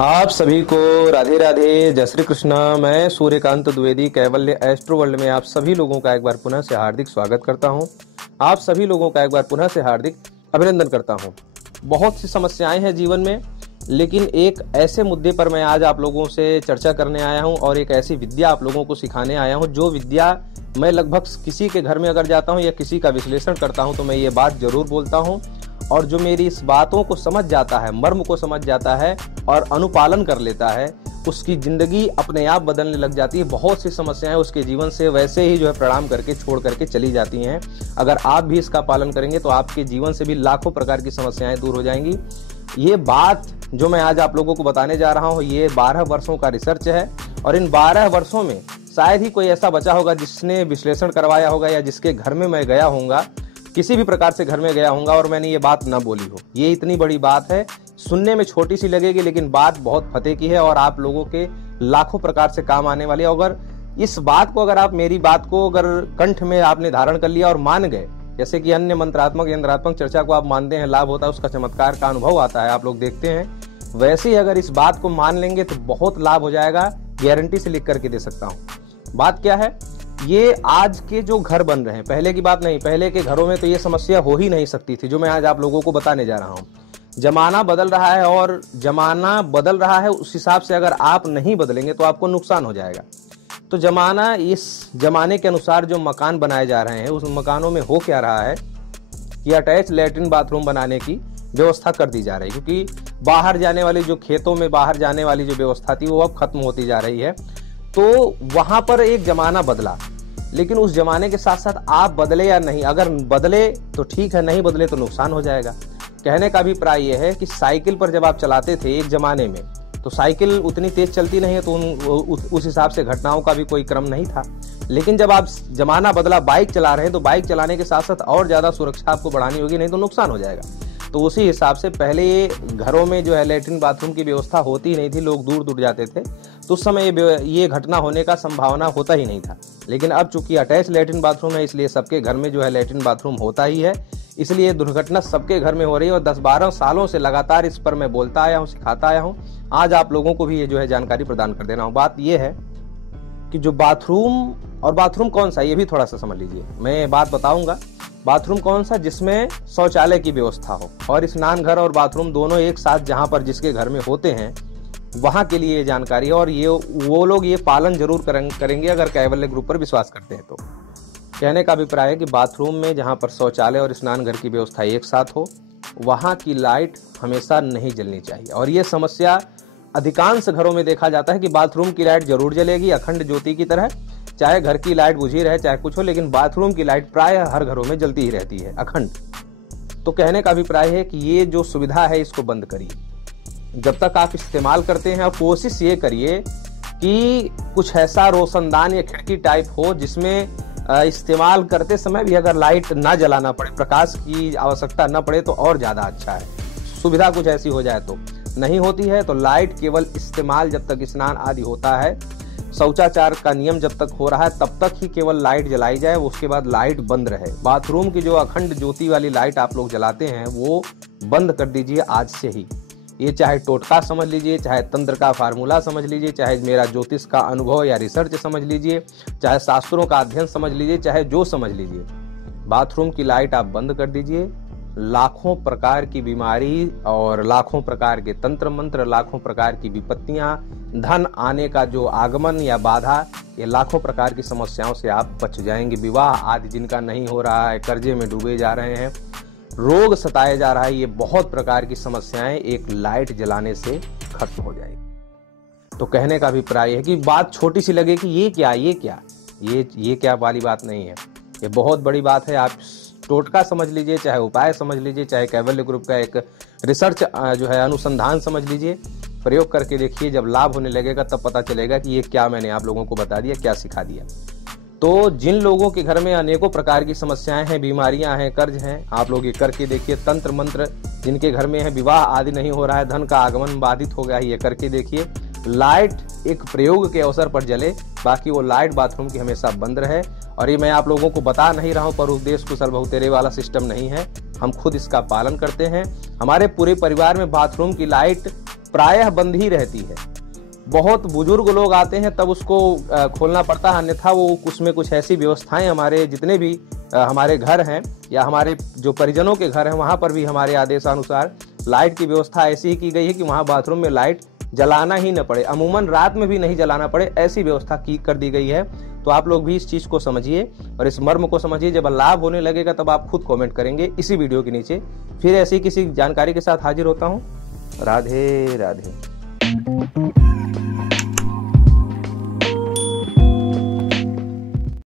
आप सभी को राधे राधे, जय श्री कृष्ण। मैं सूर्यकांत द्विवेदी कैवल्य एस्ट्रो वर्ल्ड में आप सभी लोगों का एक बार पुनः से हार्दिक स्वागत करता हूं। आप सभी लोगों का एक बार पुनः से हार्दिक अभिनंदन करता हूं। बहुत सी समस्याएं हैं जीवन में, लेकिन एक ऐसे मुद्दे पर मैं आज आप लोगों से चर्चा करने आया हूं और एक ऐसी विद्या आप लोगों को सिखाने आया हूं जो विद्या मैं लगभग किसी के घर में अगर जाता हूं या किसी का विश्लेषण करता हूं तो मैं ये बात जरूर बोलता हूं, और जो मेरी इस बातों को समझ जाता है, मर्म को समझ जाता है और अनुपालन कर लेता है, उसकी जिंदगी अपने आप बदलने लग जाती है। बहुत सी समस्याएं उसके जीवन से वैसे ही प्रणाम करके छोड़ करके चली जाती हैं। अगर आप भी इसका पालन करेंगे तो आपके जीवन से भी लाखों प्रकार की समस्याएं दूर हो जाएंगी। ये बात जो मैं आज आप लोगों को बताने जा रहा हूँ, ये 12 वर्षों का रिसर्च है, और इन 12 वर्षों में शायद ही कोई ऐसा बचा होगा जिसने विश्लेषण करवाया होगा या जिसके घर में मैं गया होऊंगा, किसी भी प्रकार से घर में गया होऊंगा और मैंने ये बात ना बोली हो। ये इतनी बड़ी बात है, सुनने में छोटी सी लगेगी लेकिन बात बहुत फतेह की है और आप लोगों के लाखों प्रकार से काम आने वाली है। अगर इस बात को, अगर आप मेरी बात को अगर कंठ में आपने धारण कर लिया और मान गए, जैसे कि अन्य मंत्रात्मक यंत्रात्मक चर्चा को आप मानते हैं, लाभ होता है, उसका चमत्कार का अनुभव आता है, आप लोग देखते हैं, वैसे ही अगर इस बात को मान लेंगे तो बहुत लाभ हो जाएगा। गारंटी से लिख करके दे सकता हूं। बात क्या है, ये आज के जो घर बन रहे हैं, पहले की बात नहीं, पहले के घरों में तो ये समस्या हो ही नहीं सकती थी जो मैं आज आप लोगों को बताने जा रहा हूं। जमाना बदल रहा है और जमाना बदल रहा है उस हिसाब से अगर आप नहीं बदलेंगे तो आपको नुकसान हो जाएगा। तो जमाना, इस जमाने के अनुसार जो मकान बनाए जा रहे हैं, उस मकानों में हो क्या रहा है कि अटैच लैट्रिन बाथरूम बनाने की व्यवस्था कर दी जा रही है, क्योंकि बाहर जाने वाली जो खेतों में बाहर जाने वाली जो व्यवस्था थी वो अब खत्म होती जा रही है। तो वहां पर एक जमाना बदला, लेकिन उस जमाने के साथ साथ आप बदले या नहीं, अगर बदले तो ठीक है, नहीं बदले तो नुकसान हो जाएगा। कहने का अभिप्राय यह है कि साइकिल पर जब आप चलाते थे एक जमाने में, तो साइकिल उतनी तेज चलती नहीं है, तो उस हिसाब से घटनाओं का भी कोई क्रम नहीं था। लेकिन जब आप जमाना बदला, बाइक चला रहे हैं, तो बाइक चलाने के साथ साथ और ज्यादा सुरक्षा आपको बढ़ानी होगी, नहीं तो नुकसान हो जाएगा। तो उसी हिसाब से पहले ये घरों में लैट्रिन बाथरूम की व्यवस्था होती ही नहीं थी, लोग दूर दूर जाते थे, तो उस समय ये घटना होने का संभावना होता ही नहीं था। लेकिन अब चूंकि अटैच लैट्रिन बाथरूम है, इसलिए सबके घर में लैट्रिन बाथरूम होता ही है, इसलिए दुर्घटना सबके घर में हो रही है। और 10-12 सालों से लगातार इस पर मैं बोलता आया हूँ, सिखाता आया हूँ। आज आप लोगों को भी ये जानकारी प्रदान कर देना हूँ। बात यह है कि जो बाथरूम, और बाथरूम कौन सा, ये भी थोड़ा सा समझ लीजिए। मैं बात बताऊंगा, बाथरूम कौन सा जिसमें शौचालय की व्यवस्था हो, और स्नान घर और बाथरूम दोनों एक साथ जहां पर जिसके घर में होते हैं, वहां के लिए ये जानकारी है। और ये वो लोग ये पालन जरूर करेंगे अगर कैवल्य ग्रुप पर विश्वास करते हैं तो। कहने का अभिप्राय है कि बाथरूम में जहां पर शौचालय और स्नान घर की व्यवस्था एक साथ हो, वहां की लाइट हमेशा नहीं जलनी चाहिए। और ये समस्या अधिकांश घरों में देखा जाता है कि बाथरूम की लाइट जरूर जलेगी अखंड ज्योति की तरह, चाहे घर की लाइट बुझी रहे चाहे कुछ हो, लेकिन बाथरूम की लाइट प्राय हर घरों में जलती ही रहती है अखंड। तो कहने का अभिप्राय है कि ये जो सुविधा है इसको बंद करिए। जब तक आप इस्तेमाल करते हैं, कोशिश ये करिए कि कुछ ऐसा रोशनदान या खिड़की टाइप हो जिसमें इस्तेमाल करते समय भी अगर लाइट ना जलाना पड़े, प्रकाश की आवश्यकता न पड़े, तो और ज्यादा अच्छा है। सुविधा कुछ ऐसी हो जाए तो। नहीं होती है तो लाइट केवल इस्तेमाल जब तक स्नान आदि होता है, शौचाचार का नियम जब तक हो रहा है, तब तक ही केवल लाइट जलाई जाए, उसके बाद लाइट बंद रहे। बाथरूम की जो अखंड ज्योति वाली लाइट आप लोग जलाते हैं वो बंद कर दीजिए आज से ही। ये चाहे टोटका समझ लीजिए, चाहे तंत्र का फार्मूला समझ लीजिए, चाहे मेरा ज्योतिष का अनुभव या रिसर्च समझ लीजिए, चाहे शास्त्रों का अध्ययन समझ लीजिए, चाहे जो समझ लीजिए, बाथरूम की लाइट आप बंद कर दीजिए। लाखों प्रकार की बीमारी और लाखों प्रकार के तंत्र मंत्र, लाखों प्रकार की विपत्तियां, धन आने का जो आगमन या बाधा, ये लाखों प्रकार की समस्याओं से आप बच जाएंगे। विवाह आदि जिनका नहीं हो रहा है, कर्जे में डूबे जा रहे हैं, रोग सताए जा रहा है, ये बहुत प्रकार की समस्याएं एक लाइट जलाने से खत्म हो जाएगी। तो कहने का अभिप्राय है कि बात छोटी सी लगे कि ये क्या वाली बात नहीं है, ये बहुत बड़ी बात है। आप टोटका समझ लीजिए, चाहे उपाय समझ लीजिए, चाहे कैवल्य ग्रुप का एक रिसर्च अनुसंधान समझ लीजिए, प्रयोग करके देखिए। जब लाभ होने लगेगा तब पता चलेगा कि ये क्या मैंने आप लोगों को बता दिया, क्या सिखा दिया। तो जिन लोगों के घर में अनेकों प्रकार की समस्याएं हैं, बीमारियां हैं, कर्ज हैं, आप लोग ये करके देखिए। तंत्र मंत्र जिनके घर में है, विवाह आदि नहीं हो रहा है, धन का आगमन बाधित हो गया है, ये करके देखिए। लाइट एक प्रयोग के अवसर पर जले, बाकी वो लाइट बाथरूम की हमेशा बंद रहे। और ये मैं आप लोगों को बता नहीं रहा हूँ पर उपदेश कुशल बहुतेरे वाला सिस्टम नहीं है, हम खुद इसका पालन करते हैं। हमारे पूरे परिवार में बाथरूम की लाइट प्रायः बंद ही रहती है। बहुत बुजुर्ग लोग आते हैं तब उसको खोलना पड़ता है, अन्यथा वो उसमें कुछ ऐसी व्यवस्थाएं, हमारे जितने भी हमारे घर हैं या हमारे जो परिजनों के घर हैं वहाँ पर भी हमारे आदेशानुसार लाइट की व्यवस्था ऐसी ही की गई है कि वहाँ बाथरूम में लाइट जलाना ही न पड़े, अमूमन रात में भी नहीं जलाना पड़े, ऐसी व्यवस्था कर दी गई है। तो आप लोग भी इस चीज़ को समझिए और इस मर्म को समझिए। जब लाभ होने लगेगा तब आप खुद कमेंट करेंगे इसी वीडियो के नीचे। फिर ऐसी किसी जानकारी के साथ हाजिर होता हूँ। राधे राधे।